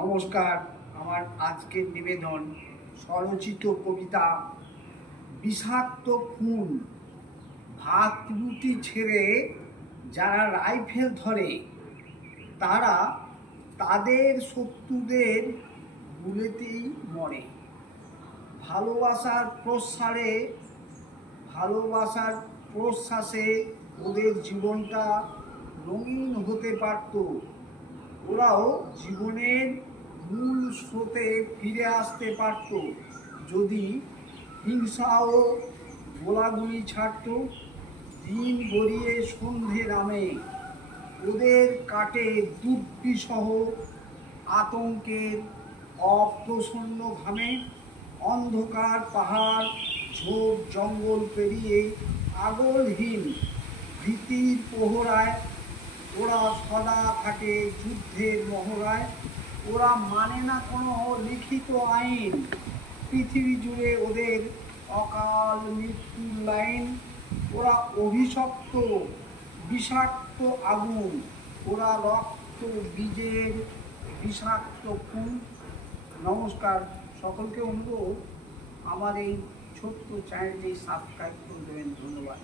নমস্কার। আমার আজকের নিবেদন স্বরচিত কবিতা বিষাক্ত খুন। ভাত রুটি ছেড়ে যারা রাইফেল ধরে তারা তাদের শত্রুদের গুলিতেই মরে। ভালোবাসার প্রশ্বাসে ওদের জীবনটা রঙিন হতে পারত। ওরাও জীবনের মূল স্রোতে ফিরে আসতে পারত যদি হিংসা ও গোলাগুলি ছাড়ত। দিন গড়িয়ে সন্ধে নামে, ওদের কাটে দুর্বিষহ আতঙ্কের অপ্রসন্ন ঘামে। অন্ধকার পাহাড় ঝোপ জঙ্গল পেরিয়ে আগলহীন ভীতির প্রহরায় ওরা সদা থাকে যুদ্ধের মহড়ায়। ওরা মানে না কোনো লিখিত আইন, পৃথিবী জুড়ে ওদের অকাল মৃত্যুর লাইন। ওরা অভিশপ্ত বিষাক্ত আগুন, ওরা রক্ত বীজের বিষাক্ত খুন। নমস্কার, সকলকে অনুরোধ আমার এই ছোট্ট চ্যানেলটি সাবস্ক্রাইব করে দেবেন। ধন্যবাদ।